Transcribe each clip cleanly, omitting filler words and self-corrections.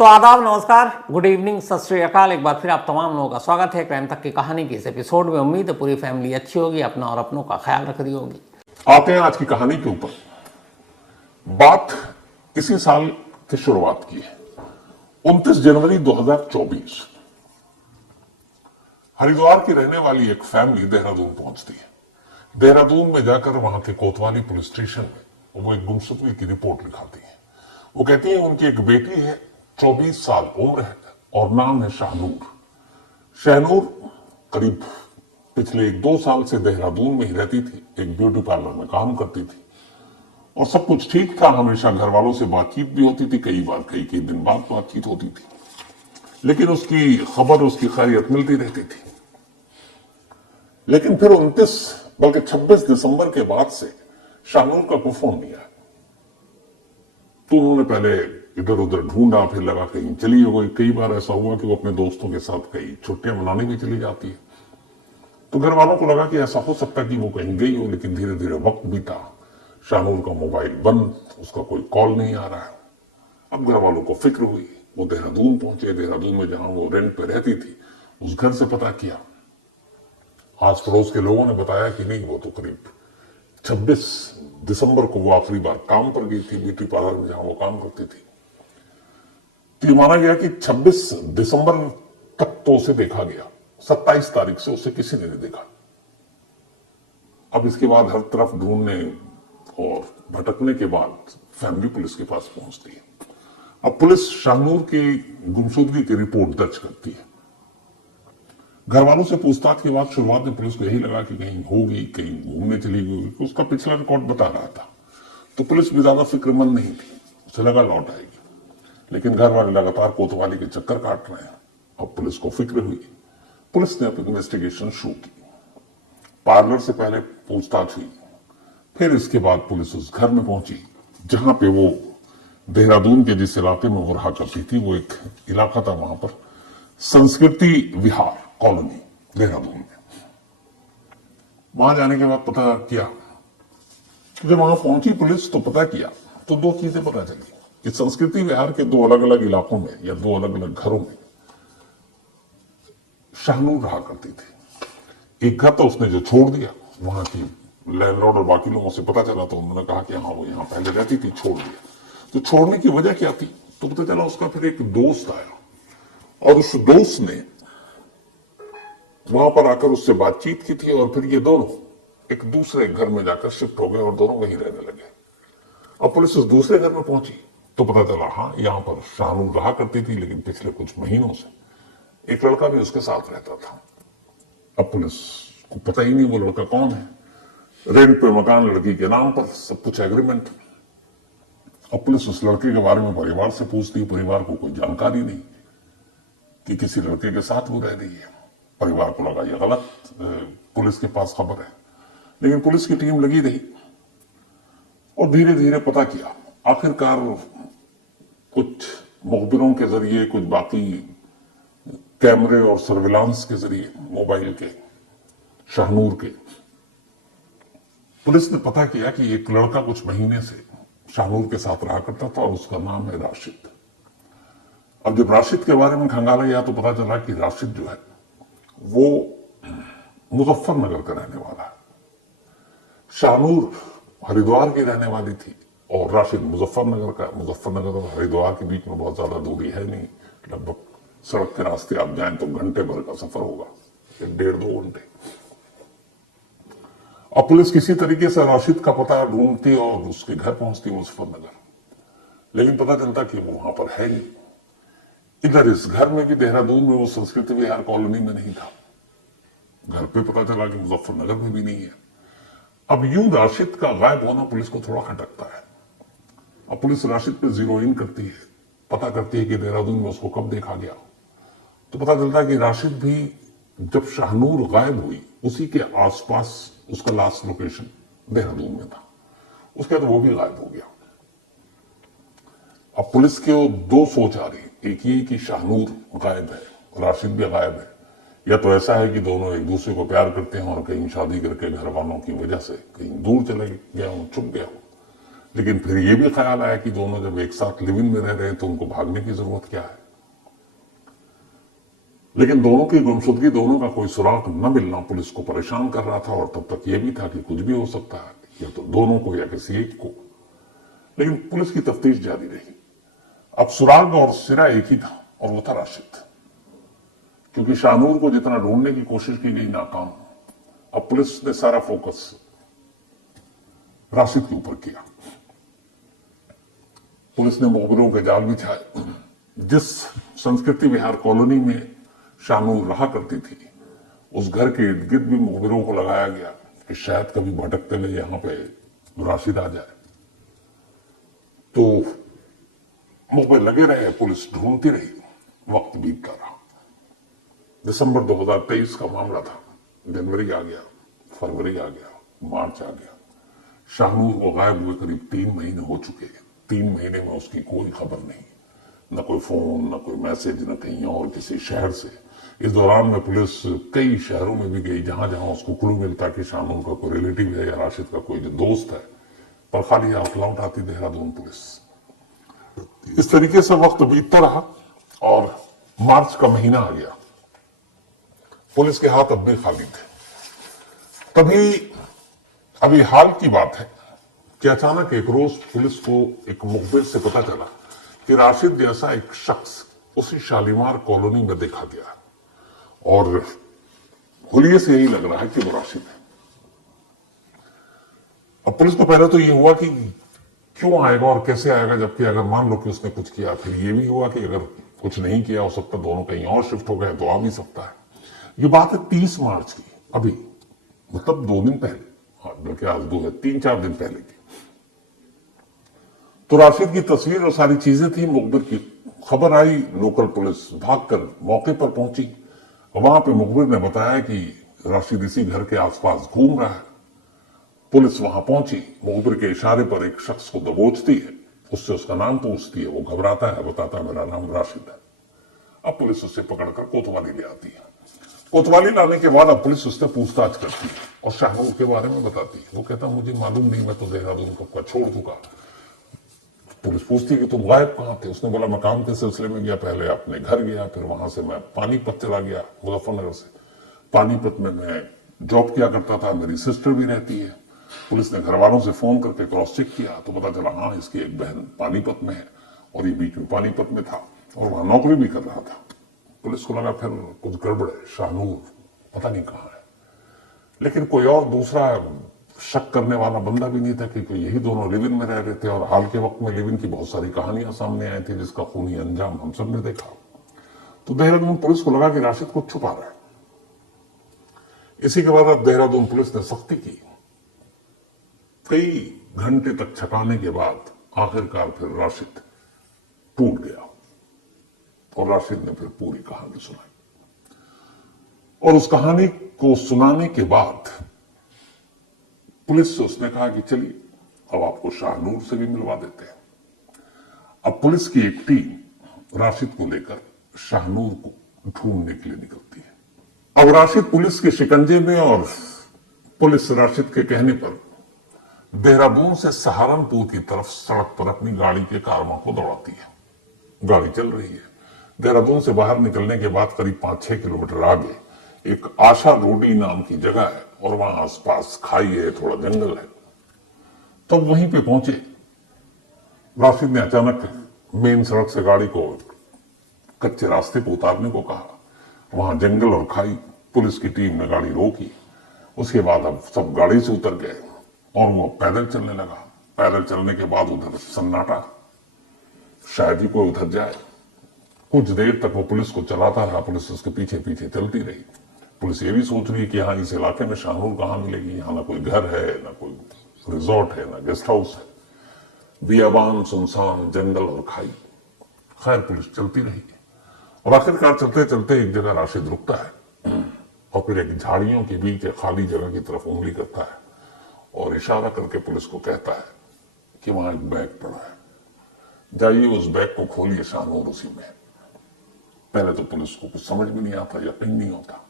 तो आदाब, नमस्कार, गुड इवनिंग, सत श्री अकाल। एक बार फिर आप तमाम लोगों का स्वागत है क्राइम तक की कहानी की इस एपिसोड में। उम्मीद है पूरी फैमिली अच्छी होगी, अपना और अपनों का ख्याल रख रही होगी। आते हैं आज की कहानी के ऊपर। बात इसी साल की शुरुआत की है, 29 जनवरी 2024। हरिद्वार की रहने वाली एक फैमिली देहरादून पहुंचती है। देहरादून में जाकर वहां के कोतवाली पुलिस स्टेशन में वो एक गुमशुदगी की रिपोर्ट लिखाती है। वो कहती है उनकी एक बेटी है, 24 साल उम्र है और नाम है शाहनूर। शाहनूर करीब पिछले 1-2 साल से देहरादून में ही रहती थी, एक ब्यूटी पार्लर में काम करती थी और सब कुछ ठीक था। हमेशा घर वालों से बातचीत भी होती थी, कई बार कई दिन बाद बातचीत होती थी, लेकिन उसकी खबर, उसकी खैरियत मिलती रहती थी। लेकिन फिर 29 बल्कि 26 दिसंबर के बाद से शाहनूर का कोई फोन नहीं आया। तो उन्होंने पहले इधर उधर ढूंढा, फिर लगा कहीं चली हो गई। कई बार ऐसा हुआ कि वो अपने दोस्तों के साथ कई छुट्टियां मनाने भी चली जाती है। तो घर वालों को लगा कि ऐसा हो सकता है कि वो कहीं गई हो, लेकिन धीरे धीरे वक्त बीता, शाहनूर का मोबाइल बंद, उसका कोई कॉल नहीं आ रहा है। अब घर वालों को फिक्र हुई, वो देहरादून पहुंचे। देहरादून में जहां वो रेंट पे रहती थी उस घर से पता किया। आस पड़ोस के लोगों ने बताया कि नहीं, वो तो करीब 26 दिसंबर को वो आखिरी बार काम पर गई थी ब्यूटी पार्लर में जहां वो काम करती थी। तो ये माना गया कि 26 दिसंबर तक तो उसे देखा गया, 27 तारीख से उसे किसी ने नहीं देखा। अब इसके बाद हर तरफ ढूंढने और भटकने के बाद फैमिली पुलिस के पास पहुंचती है। अब पुलिस शाहनूर की गुमशुदगी की रिपोर्ट दर्ज करती है। घर वालों से पूछताछ के बाद शुरुआत में पुलिस को यही लगा कि कहीं होगी, कहीं घूमने चली गई, उसका पिछला रिकॉर्ड बता रहा था। तो पुलिस भी ज्यादा फिक्रमंद नहीं थी, उसे लगा लौट आएगी। लेकिन घर वाले लगातार कोतवाली के चक्कर काट रहे हैं। अब पुलिस को फिक्र हुई, पुलिस ने अपनी इन्वेस्टिगेशन शुरू की। पार्लर से पहले पूछताछ हुई, फिर इसके बाद पुलिस उस घर में पहुंची जहां पे वो देहरादून के जिस इलाके में वो रहा करती थी, वो एक इलाका था वहां पर, संस्कृति विहार कॉलोनी देहरादून में। वहां जाने के बाद पता किया, जब वहां पहुंची पुलिस तो पता किया तो दो चीजें पता चली कि संस्कृति विहार के 2 अलग अलग इलाकों में या 2 अलग अलग घरों में शाहनूर रहा करती थी। एक घर तो उसने जो छोड़ दिया, वहां की लैंडलॉर्ड और बाकी लोगों से पता चला तो उन्होंने कहा कि हाँ वो यहाँ पहले रहती थी, छोड़ दिया। तो छोड़ने की वजह क्या थी, तो पता चला उसका फिर एक दोस्त आया और उस दोस्त ने वहां पर आकर उससे बातचीत की थी और फिर ये दोनों एक दूसरे घर में जाकर शिफ्ट हो गए और दोनों वहीं रहने लगे। अब पुलिस उस दूसरे घर में पहुंची तो पता चला हाँ यहाँ पर शाहनूर रहा करती थी, लेकिन पिछले कुछ महीनों से एक लड़का भी उसके साथ रहता था। अब पुलिस को पता ही नहीं वो लड़का कौन है। रेंट पे मकान लड़की के नाम पर, सब कुछ एग्रीमेंट। अब पुलिस उस लड़के के बारे में परिवार से पूछती, परिवार को कोई जानकारी नहीं कि किसी लड़के के साथ वो रह रही है। परिवार को लगा ये गलत पुलिस के पास खबर है, लेकिन पुलिस की टीम लगी रही और धीरे धीरे पता किया। आखिरकार कुछ मुखबिरों के जरिए, कुछ बाकी कैमरे और सर्विलांस के जरिए, मोबाइल के, शाहनूर के, पुलिस ने पता किया कि एक लड़का कुछ महीने से शाहनूर के साथ रहा करता था और उसका नाम है राशिद। अब जब राशिद के बारे में खंगाला गया तो पता चला कि राशिद जो है वो मुजफ्फरनगर का रहने वाला है। शाहनूर हरिद्वार की रहने वाली थी और राशिद मुजफ्फरनगर का। मुजफ्फरनगर और हरिद्वार के बीच में बहुत ज्यादा दूरी है नहीं, लगभग सड़क के रास्ते आप जाएं तो घंटे भर का सफर होगा, 1.5-2 घंटे। अब पुलिस किसी तरीके से राशिद का पता ढूंढती और उसके घर पहुंचती मुजफ्फरनगर, लेकिन पता चलता कि वो वहां पर है नहीं। इधर इस घर में भी देहरादून में वो संस्कृति विहार कॉलोनी में नहीं था। घर पे पता चला कि मुजफ्फरनगर में भी नहीं है। अब यूं राशिद का गायब होना पुलिस को थोड़ा खटकता है। अब पुलिस राशिद पे जीरो इन करती है, पता करती है कि देहरादून में उसको कब देखा गया। तो पता चलता है कि राशिद भी जब शाहनूर गायब हुई उसी के आसपास उसका लास्ट लोकेशन देहरादून में था। उसके बाद वो भी गायब हो गया। अब पुलिस के 2 सोच आ रही, एक ये कि शाहनूर गायब है, राशिद भी गायब है, या तो ऐसा है कि दोनों एक दूसरे को प्यार करते हैं और कहीं शादी करके घर वालों की वजह से कहीं दूर चले गया हो, छुप गया हो, लेकिन फिर ये भी ख्याल आया कि दोनों जब एक साथ लिव इन में रह रहे हैं तो उनको भागने की जरूरत क्या है। लेकिन दोनों की गुमशुदगी, दोनों का कोई सुराग न मिलना पुलिस को परेशान कर रहा था, और तब तक यह भी था कि कुछ भी हो सकता है, या तो दोनों को या किसी एक को। लेकिन पुलिस की तफ्तीश जारी रही। अब सुराग और सिरा एक ही था, और वो था राशिद। क्योंकि शाहनूर को जितना ढूंढने की कोशिश की गई, नाकाम। अब पुलिस ने सारा फोकस राशिद के ऊपर किया। पुलिस ने मुखबिरों के जाल बिछाए। जिस संस्कृति विहार कॉलोनी में शाहनूर रहा करती थी, उस घर के इर्द गिर्द भी मुखबिरों को लगाया गया कि शायद कभी भटकते में यहां पे राशिद आ जाए। तो मुखबिर लगे रहे, पुलिस ढूंढती रही, वक्त बीतता रहा। दिसंबर 2023 का मामला था। जनवरी आ गया, फरवरी आ गया, मार्च आ गया। शाहनूर को गायब हुए करीब 3 महीने हो चुके हैं। 3 महीने में उसकी कोई खबर नहीं, न कोई फोन, न कोई मैसेज, न कहीं और किसी शहर से। इस दौरान में पुलिस कई शहरों में भी गई, जहां जहां उसको क्लू मिलता कि शाहनूर का कोई रिलेटिव है या राशिद का कोई जो दोस्त है, पर खाली हाथ लौट आती देहरादून पुलिस। इस तरीके से वक्त बीतता रहा और मार्च का महीना आ गया। पुलिस के हाथ अब भी खाली थे। तभी अभी हाल की बात है कि अचानक एक रोज पुलिस को एक मुखबिर से पता चला कि राशिद जैसा एक शख्स उसी शालीमार कॉलोनी में देखा गया, और हुलिये से यही लग रहा है कि वो राशिद है। अब पुलिस को पहले तो ये हुआ कि क्यों आएगा और कैसे आएगा, जबकि अगर मान लो कि उसने कुछ किया। फिर ये भी हुआ कि अगर कुछ नहीं किया, हो सकता दोनों कहीं और शिफ्ट हो गए तो आ भी सकता है। ये बात है 30 मार्च की, अभी मतलब 2 दिन पहले, बल्कि आज 3-4 दिन पहले की। तो राशिद की तस्वीर और सारी चीजें थी। मुखबिर की खबर आई, लोकल पुलिस भागकर मौके पर पहुंची। वहां पे मुखबिर ने बताया कि राशिद इसी घर के आसपास घूम रहा है। पुलिस वहां पहुंची, मुखबिर के इशारे पर एक शख्स को दबोचती है, उससे उसका नाम पूछती है। वो घबराता है, बताता है मेरा नाम राशिद है। अब पुलिस उससे पकड़कर कोतवाली ले आती है। कोतवाली लाने के बाद अब पुलिस उससे पूछताछ करती है और शाहनूर के बारे में बताती है। वो कहता मुझे मालूम नहीं, मैं तो देहरादून कब का छोड़ चुका। पुलिस पूछती कि तुम गायब कहां थे? उसने बोला मैं काम के सिलसिले में गया, पहले अपने घर गया, फिर वहां से मैं पानीपत चला गया, मुजफ्फरनगर से। पानीपत में मैं जॉब किया करता था, मेरी सिस्टर भी रहती है। पुलिस ने घर वालों से फोन करके क्रॉस चेक किया तो पता चला हाँ, इसकी एक बहन पानीपत में है, और ये बीच में पानीपत में था और वहां नौकरी भी कर रहा था। पुलिस को लगा फिर कुछ गड़बड़ है, शाहनूर पता नहीं कहां है। लेकिन कोई और दूसरा शक करने वाला बंदा भी नहीं था, क्योंकि यही दोनों लिव इन में रह रहे थे, और हाल के वक्त में लिव इन की बहुत सारी कहानियां सामने आई थी, जिसका खूनी अंजाम हम सब ने देखा। तो देहरादून पुलिस को लगा कि राशिद को छुपा रहा है। इसी के बाद अब देहरादून पुलिस ने सख्ती की। कई घंटे तक छकाने के बाद आखिरकार फिर राशिद टूट गया, और राशिद ने फिर पूरी कहानी सुनाई। और उस कहानी को सुनाने के बाद पुलिस से उसने कहा कि चलिए अब आपको शाहनूर से भी मिलवा देते हैं। अब पुलिस की एक टीम राशिद को लेकर शाहनूर को ढूंढने के लिए निकलती है। अब राशिद पुलिस के शिकंजे में, और पुलिस राशिद के कहने पर देहरादून से सहारनपुर की तरफ सड़क पर अपनी गाड़ी के कारवां को दौड़ाती है। गाड़ी चल रही है। देहरादून से बाहर निकलने के बाद करीब 5-6 किलोमीटर आगे एक आशा रोडी नाम की जगह है, और वहां आसपास खाई है, थोड़ा जंगल है। तब तो वहीं पे पहुंचे। राशिद ने अचानक मेन सड़क से गाड़ी को कच्चे रास्ते पर उतारने को कहा। वहां जंगल और खाई, पुलिस की टीम ने गाड़ी रोकी। उसके बाद अब सब गाड़ी से उतर गए और वो पैदल चलने लगा। पैदल चलने के बाद उधर सन्नाटा, शायद ही कोई उधर जाए। कुछ देर तक वो पुलिस को चलाता रहा, पुलिस उसके पीछे पीछे चलती रही। पुलिस ये भी सोच रही है कि यहाँ इस इलाके में शाहनूर कहाँ मिलेगी, यहाँ ना कोई घर है, ना कोई रिजॉर्ट है, ना गेस्ट हाउस है, बियाबान, सुनसान जंगल और खाई। खैर पुलिस चलती रही, और आखिरकार चलते चलते एक जगह राशिद रुकता है, और फिर एक झाड़ियों के बीच एक खाली जगह की तरफ उंगली करता है और इशारा करके पुलिस को कहता है कि वहां एक बैग पड़ा है, जाइए उस बैग को खोलिए, शाहनूर उसी में। पहले तो पुलिस को कुछ समझ में नहीं आता, यकीन नहीं होता।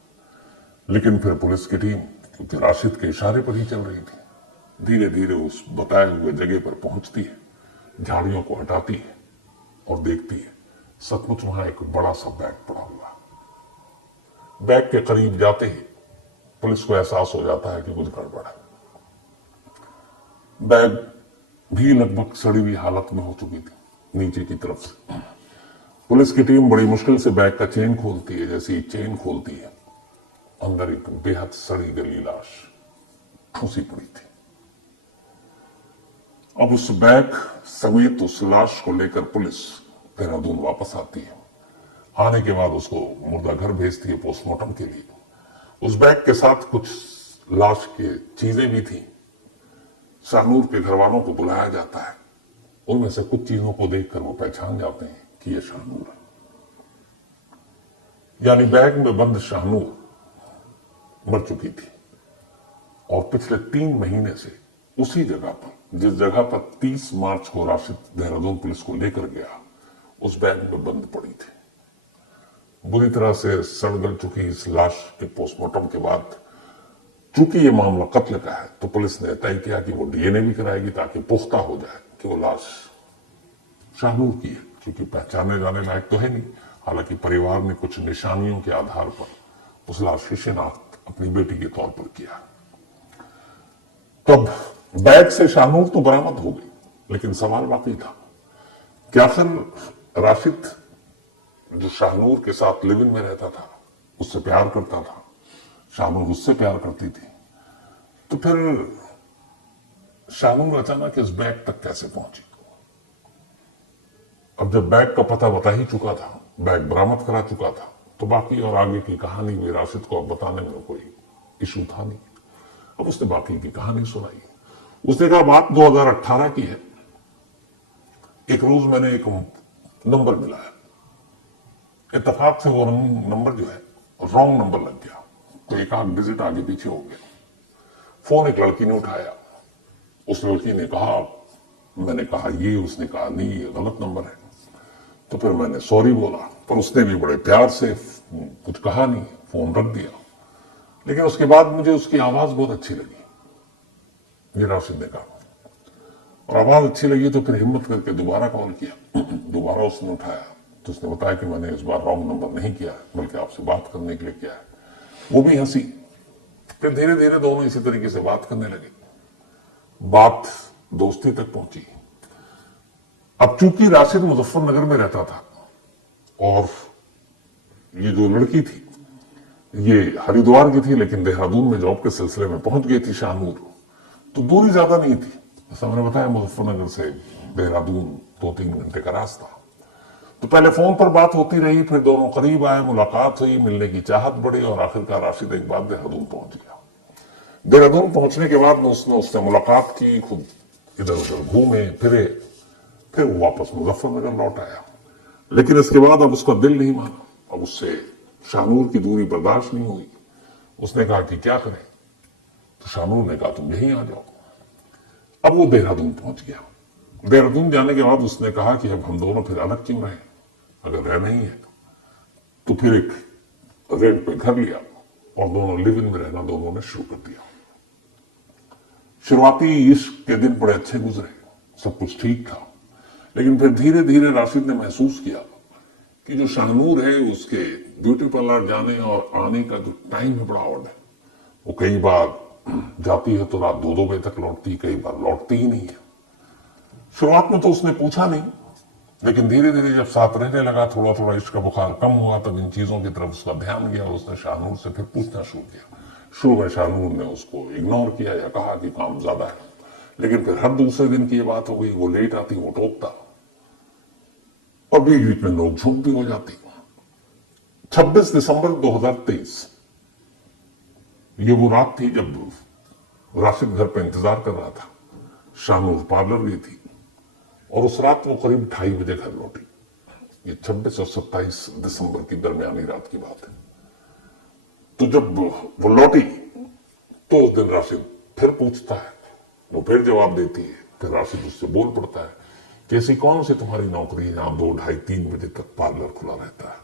लेकिन फिर पुलिस की टीम, क्योंकि राशिद के इशारे पर ही चल रही थी, धीरे धीरे उस बताए हुए जगह पर पहुंचती है, झाड़ियों को हटाती है और देखती है सचमुच वहां एक बड़ा सा बैग पड़ा हुआ है। बैग के करीब जाते ही पुलिस को एहसास हो जाता है कि कुछ गड़बड़ है। बैग भी लगभग सड़ी हुई हालत में हो चुकी थी नीचे की तरफ से। पुलिस की टीम बड़ी मुश्किल से बैग का चेन खोलती है। जैसे ही चेन खोलती है, अंदर एक बेहद सड़ी गली लाश ठूसी पड़ी थी। अब उस बैग समेत उस लाश को लेकर पुलिस देहरादून वापस आती है। आने के बाद उसको मुर्दा घर भेजती है पोस्टमार्टम के लिए। उस बैग के साथ कुछ लाश की चीजें भी थी। शाहनूर के घर वालों को बुलाया जाता है। उनमें से कुछ चीजों को देखकर वो पहचान जाते हैं कि यह शाहनूर है। यानी बैग में बंद शाहनूर मर चुकी थी और पिछले 3 महीने से उसी जगह पर, जिस जगह पर 30 मार्च को राशिद देहरादून पुलिस को लेकर गया, उस बैग में बंद पड़ी थी। बुरी तरह से सड़ चुकी इस लाश के पोस्टमार्टम के बाद, चूंकि ये मामला कत्ल का है, तो पुलिस ने तय किया कि वो डीएनए भी कराएगी ताकि पुख्ता हो जाए कि वो लाश शाहनूर की है, क्योंकि पहचाने जाने लायक तो है नहीं। हालांकि परिवार ने कुछ निशानियों के आधार पर उस लाश की शिनाख्त अपनी बेटी के तौर पर किया। तब बैग से शाहनूर तो बरामद हो गई, लेकिन सवाल बाकी था कि आखिर राशिद जो शाहनूर के साथ लिव इन में रहता था, उससे प्यार करता था, शाहनूर उससे प्यार करती थी, तो फिर शाहनूर अचानक इस बैग तक कैसे पहुंची? अब जब बैग का पता बता ही चुका था, बैग बरामद करा चुका था, तो बाकी और आगे की कहानी भी राशिद को अब बताने में कोई इशू था नहीं। अब उसने बाकी की कहानी सुनाई। उसने कहा बात 2018 की है। एक रोज मैंने एक नंबर मिला है, इत्तेफाक से वो नंबर जो है रॉन्ग नंबर लग गया, तो एक आध डिजिट आगे पीछे हो गया। फोन एक लड़की ने उठाया। उस लड़की ने कहा, मैंने कहा ये, उसने कहा नहीं ये गलत नंबर है। तो फिर मैंने सॉरी बोला, पर उसने भी बड़े प्यार से कुछ कहा नहीं, फोन रख दिया। लेकिन उसके बाद मुझे उसकी आवाज बहुत अच्छी लगी, ये राशिद ने कहा, और आवाज अच्छी लगी तो फिर हिम्मत करके दोबारा कॉल किया। दोबारा उसने उठाया तो उसने बताया कि मैंने इस बार रॉन्ग नंबर नहीं किया, बल्कि आपसे बात करने के लिए किया है। वो भी हंसी। फिर धीरे धीरे दोनों इसी तरीके से बात करने लगे। बात दोस्ती तक पहुंची। अब चूंकि राशिद मुजफ्फरनगर में रहता था और ये जो लड़की थी ये हरिद्वार की थी, लेकिन देहरादून में जॉब के सिलसिले में पहुंच गई थी शाहनूर, तो दूरी ज्यादा नहीं थी। जैसा मैंने बताया, मुजफ्फरनगर से देहरादून 2-3 घंटे का रास्ता। तो पहले फोन पर बात होती रही, फिर दोनों करीब आए, मुलाकात हुई, मिलने की चाहत बढ़ी और आखिरकार राशिद एक बार देहरादून पहुंच गया। देहरादून पहुंचने के बाद उसने मुलाकात की, खुद इधर उधर घूमे फिरे, फिर वो वापस मुजफ्फरनगर लौट आया। लेकिन इसके बाद अब उसका दिल नहीं माना। अब उससे शाहनूर की दूरी बर्दाश्त नहीं हुई। उसने कहा कि क्या करें? तो शाहनूर ने कहा तुम यहीं आ जाओ। अब वो देहरादून पहुंच गया। देहरादून जाने के बाद उसने कहा कि अब हम दोनों फिर अलग क्यों रहे? अगर रहना ही है तो फिर एक रेंट पे घर लिया और दोनों लिव इन में रहना दोनों ने शुरू कर दिया। शुरुआती इश्क के दिन बड़े अच्छे गुजरे, सब कुछ ठीक था। लेकिन फिर धीरे धीरे राशिद ने महसूस किया कि जो शाहनूर है उसके ब्यूटी पार्लर जाने और आने का जो टाइम है बड़ा ऑड है। वो कई बार जाती है तो रात 2-2 बजे तक लौटती, कई बार लौटती ही नहीं है। शुरुआत में तो उसने पूछा नहीं, लेकिन धीरे धीरे जब साथ रहने लगा, थोड़ा थोड़ा इश्क का बुखार कम हुआ, तब इन चीजों की तरफ उसका ध्यान गया और उसने शाहनूर से फिर पूछना शुरू किया। शुरू में शाहनूर ने उसको इग्नोर किया या कहा कि काम ज्यादा है, लेकिन फिर हर दूसरे दिन की ये बात हो गई। वो लेट आती, वो टोकता और बीच बीच में नोकझोंक भी हो जाती। 26 दिसंबर 2023 ये वो रात थी जब राशिद घर पे इंतजार कर रहा था। शाहनूर पार्लर गई थी और उस रात वो करीब 2:30 बजे घर लौटी। ये 26 और 27 दिसंबर की दरमियानी रात की बात है। तो जब वो लौटी तो उस दिन राशिद फिर पूछता है, वो फिर जवाब देती है। फिर राशिद उससे बोल पड़ता है कि ऐसी कौन सी तुम्हारी नौकरी है जहां 2, 2:30, 3 बजे तक पार्लर खुला रहता है?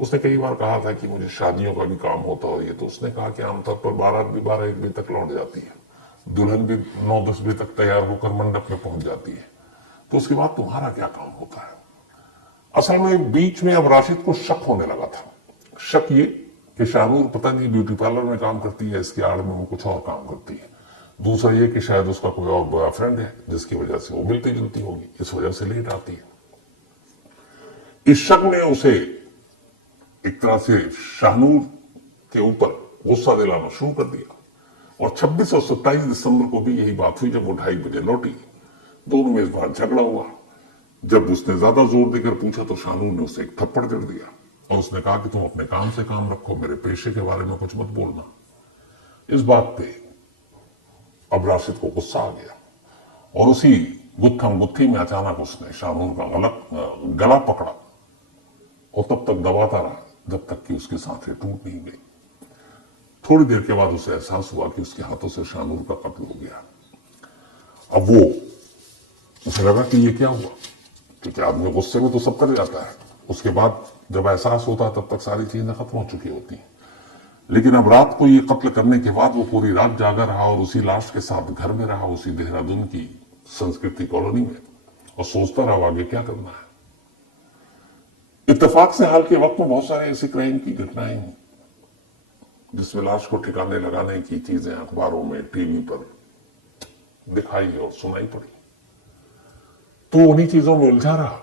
उसने कई बार कहा था कि मुझे शादियों का भी काम होता है, और ये तो उसने कहा कि आमतौर पर बारात भी 12-1 बजे तक लौट जाती है। दुल्हन भी 9-10 बजे तक तैयार होकर मंडप में पहुंच जाती है। तो उसके बाद तुम्हारा क्या काम होता है? असल में बीच में अब राशिद को शक होने लगा था। शक ये कि शाहनूर पता नहीं ब्यूटी पार्लर में काम करती है, इसकी आड़ में वो कुछ और काम करती है। दूसरा ये कि शायद उसका कोई और बॉयफ्रेंड है जिसकी वजह से वो मिलती जुलती होगी, इस वजह से लेट आती है। इस शक ने उसे एक तरह से शाहनूर के ऊपर गुस्सा दिलाना शुरू कर दिया। और 26 और 27 दिसंबर को भी यही बात हुई जब वो 2:30 बजे लौटी। दोनों में इस बार झगड़ा हुआ। जब उसने ज्यादा जोर देकर पूछा तो शाहनूर ने उसे एक थप्पड़ जड़ दिया और उसने कहा कि तुम अपने काम से काम रखो, मेरे पेशे के बारे में कुछ मत बोलना। इस बात पे अब राशिद को गुस्सा आ गया और उसी गुत्थम गुत्थी में अचानक उसने शाहनूर का गला पकड़ा और तब तक दबाता रहा जब तक कि उसकी सांसें टूट नहीं गई। थोड़ी देर के बाद उसे एहसास हुआ कि उसके हाथों से शाहनूर का कत्ल हो गया। अब उसे लगा कि ये क्या हुआ, क्योंकि आदमी गुस्से में तो सब कर जाता है। उसके बाद जब एहसास होता है तब तक सारी चीजें खत्म हो चुकी होती हैं। लेकिन अब रात को ये कत्ल करने के बाद वो पूरी रात जागा रहा और उसी लाश के साथ घर में रहा, उसी देहरादून की संस्कृति कॉलोनी में, और सोचता रहा आगे क्या करना है। इत्तेफाक से हाल के वक्त में बहुत सारे ऐसे क्राइम की घटनाएं हुई जिसमें लाश को ठिकाने लगाने की चीजें अखबारों में, टीवी पर दिखाई और सुनाई पड़ी। तो उन्हीं चीजों में उलझा रहा।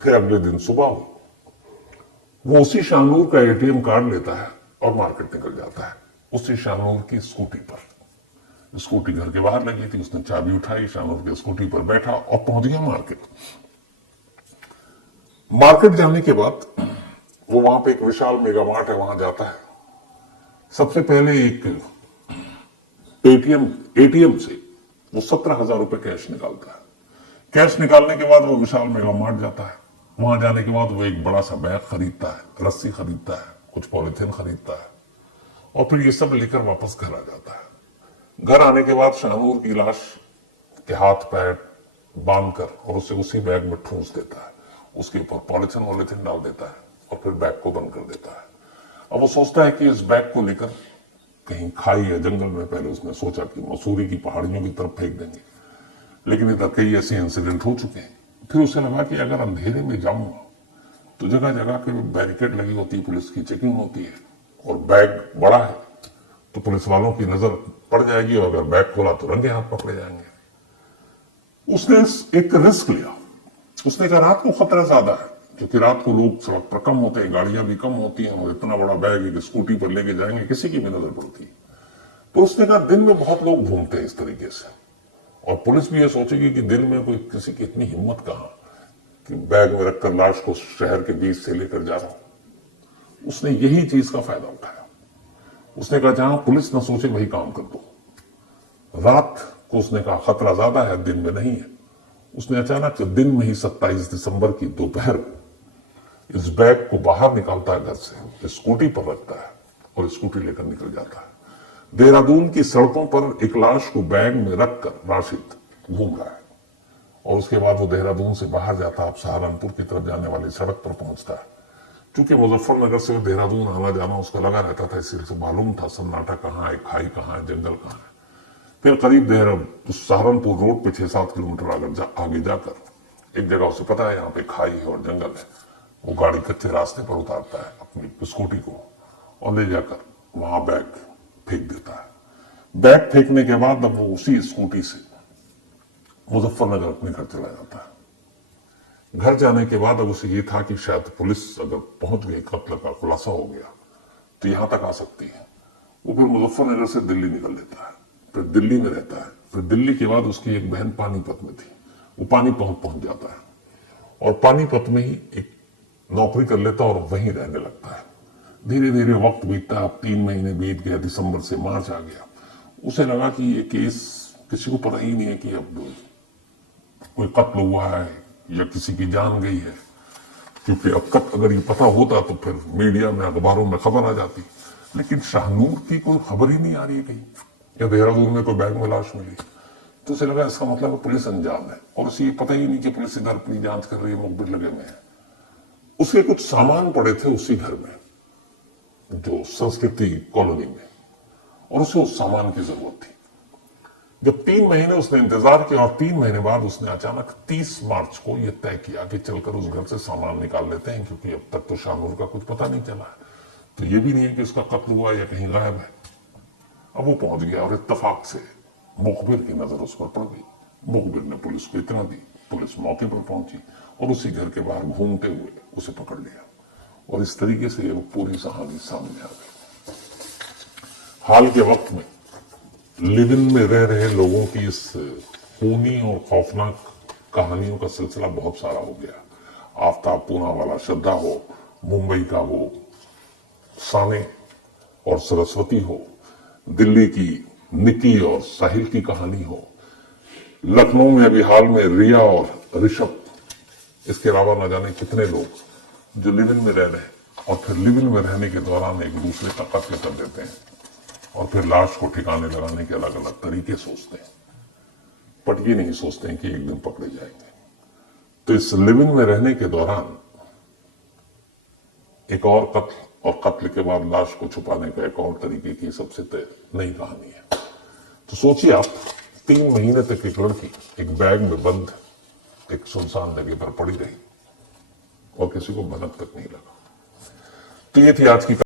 फिर अगले दिन सुबह हुई, वो उसी शाहनूर का एटीएम कार्ड लेता है और मार्केट निकल जाता है उसी शाहनूर की स्कूटी पर। स्कूटी घर के बाहर लगी थी, उसने चाबी उठाई, शाहनूर की स्कूटी पर बैठा और पहुंच गया मार्केट। मार्केट जाने के बाद वो वहां पे एक विशाल मेगा मार्ट है, वहां जाता है। सबसे पहले एक एटीएम से वो 17,000 रुपए कैश निकालता है। कैश निकालने के बाद वो विशाल मेगा मार्ट जाता है। वहां जाने के बाद वो एक बड़ा सा बैग खरीदता है, रस्सी खरीदता है, कुछ पॉलिथीन खरीदता है और फिर ये सब लेकर वापस घर आ जाता है। घर आने के बाद शाहनूर की लाश के हाथ पैर बांधकर और उसे उसी बैग में ठूंस देता है, उसके ऊपर पॉलिथीन डाल देता है और फिर बैग को बंद कर देता है। अब वो सोचता है कि इस बैग को लेकर कहीं खाई या जंगल में, पहले उसने सोचा कि मसूरी की पहाड़ियों की तरफ फेंक देंगे, लेकिन इधर कई ऐसे इंसिडेंट हो चुके हैं। फिर उसे लगा कि अगर अंधेरे में जाऊंगा तो जगह जगह के बैरिकेड लगी होती है, पुलिस की चेकिंग होती है और बैग बड़ा है तो पुलिस वालों की नजर पड़ जाएगी और अगर बैग खोला तो रंगे हाथ पकड़े जाएंगे। उसने एक रिस्क लिया। उसने कहा रात को खतरा ज्यादा है, क्योंकि रात को लोग सड़क पर कम होते हैं, गाड़ियां भी कम होती हैं और इतना बड़ा बैग एक स्कूटी पर लेके जाएंगे, किसी की भी नजर पड़ती है। तो उसने कहा दिन में बहुत लोग घूमते हैं इस तरीके से और पुलिस भी ये सोचेगी कि दिन में कोई किसी की इतनी हिम्मत कहां कि बैग में रखकर लाश को शहर के बीच से लेकर जा रहा हूं। उसने यही चीज का फायदा उठाया। उसने कहा जहां पुलिस न सोचे वही काम कर दो। रात को उसने कहा खतरा ज्यादा है, दिन में नहीं है। उसने अचानक दिन में ही 27 दिसंबर की दोपहर को इस बैग को बाहर निकालता है घर से, स्कूटी पर रखता है और स्कूटी लेकर निकल जाता है। देहरादून की सड़कों पर एक लाश को बैग में रखकर राशिद घूम रहा है और उसके बाद वो देहरादून से बाहर जाता है, अब सहारनपुर की तरफ जाने वाली सड़क पर पहुंचता है। क्योंकि मुजफ्फरनगर से देहरादून आना जाना उसका लगा रहता था, इसलिए उसे मालूम था सन्नाटा कहाँ है, खाई कहाँ है, जंगल कहाँ है। फिर करीब सहारनपुर रोड पे 6-7 किलोमीटर आगे जाकर एक जगह उसे पता है यहाँ पे खाई है और जंगल है। वो गाड़ी कच्चे रास्ते पर उतारता है अपनी स्कूटी को और ले जाकर वहां बैग फेंक देता है। बैग फेंकने के बाद अब वो उसी स्कूटी से मुजफ्फरनगर अपने घर चला जाता है। घर जाने के बाद अब उसे ये था कि शायद पुलिस अगर पहुंच गई, कत्ल का खुलासा हो गया तो यहां तक आ सकती है। वो फिर मुजफ्फरनगर से दिल्ली निकल लेता है, फिर दिल्ली में रहता है। फिर दिल्ली के बाद उसकी एक बहन पानीपत में थी, वो पानीपत पहुंच जाता है और पानीपत में ही एक नौकरी कर लेता है और वहीं रहने लगता है। धीरे धीरे वक्त बीतता, अब 3 महीने बीत गया, दिसंबर से मार्च आ गया। उसे लगा कि ये केस किसी को पता ही नहीं है कि अब कोई कत्ल हुआ है या किसी की जान गई है, क्योंकि अब तक अगर ये पता होता तो फिर मीडिया में, अखबारों में खबर आ जाती। लेकिन शाहनूर की कोई खबर ही नहीं आ रही है कहीं, या देहरादून में कोई बैग में लाश मिली। तो उसे लगा इसका मतलब पुलिस अंजाम है और उसे पता ही नहीं कि पुलिस इधर अपनी जांच कर रही है, मुखबिर लगे में है। उसके कुछ सामान पड़े थे उसी घर में, जो संस्कृति कॉलोनी में, और उसे उस सामान की जरूरत थी। जब 3 महीने उसने इंतजार किया और 3 महीने बाद उसने अचानक 30 मार्च को यह तय किया कि चलकर उस घर से सामान निकाल लेते हैं, क्योंकि अब तक तो शाहनूर का कुछ पता नहीं चला है, तो यह भी नहीं है कि उसका कत्ल हुआ या कहीं गायब है। अब वो पहुंच गया और इत्तेफाक से मुखबिर की नजर उस पर पड़ गई। मुखबिर ने पुलिस को इतना दी, पुलिस मौके पर पहुंची और उसी घर के बाहर घूमते हुए उसे पकड़ लिया, और इस तरीके से वो पूरी कहानी सामने आ गई। हाल के वक्त में लिव इन में रह रहे लोगों की इस खूनी और खौफनाक कहानियों का सिलसिला बहुत सारा हो गया। आफ्ताब पूना वाला श्रद्धा हो, मुंबई का वो साने और सरस्वती हो, दिल्ली की निकी और साहिल की कहानी हो, लखनऊ में अभी हाल में रिया और ऋषभ, इसके अलावा न जाने कितने लोग जो लिव इन में रह रहे हैं और फिर लिव इन में रहने के दौरान एक दूसरे का कत्ल कर देते हैं और फिर लाश को ठिकाने लगाने के अलग अलग तरीके सोचते हैं, बट ये नहीं सोचते हैं कि एक दिन पकड़े जाएंगे। तो इस लिव इन में रहने के दौरान एक और कत्ल और कत्ल के बाद लाश को छुपाने का एक और तरीके की सबसे नई कहानी है। तो सोचिए आप, 3 महीने तक एक लड़की एक बैग में बंद एक सुनसान जगह पर पड़ी रही और किसी को भनक तक नहीं लगा। तो ये थी आज की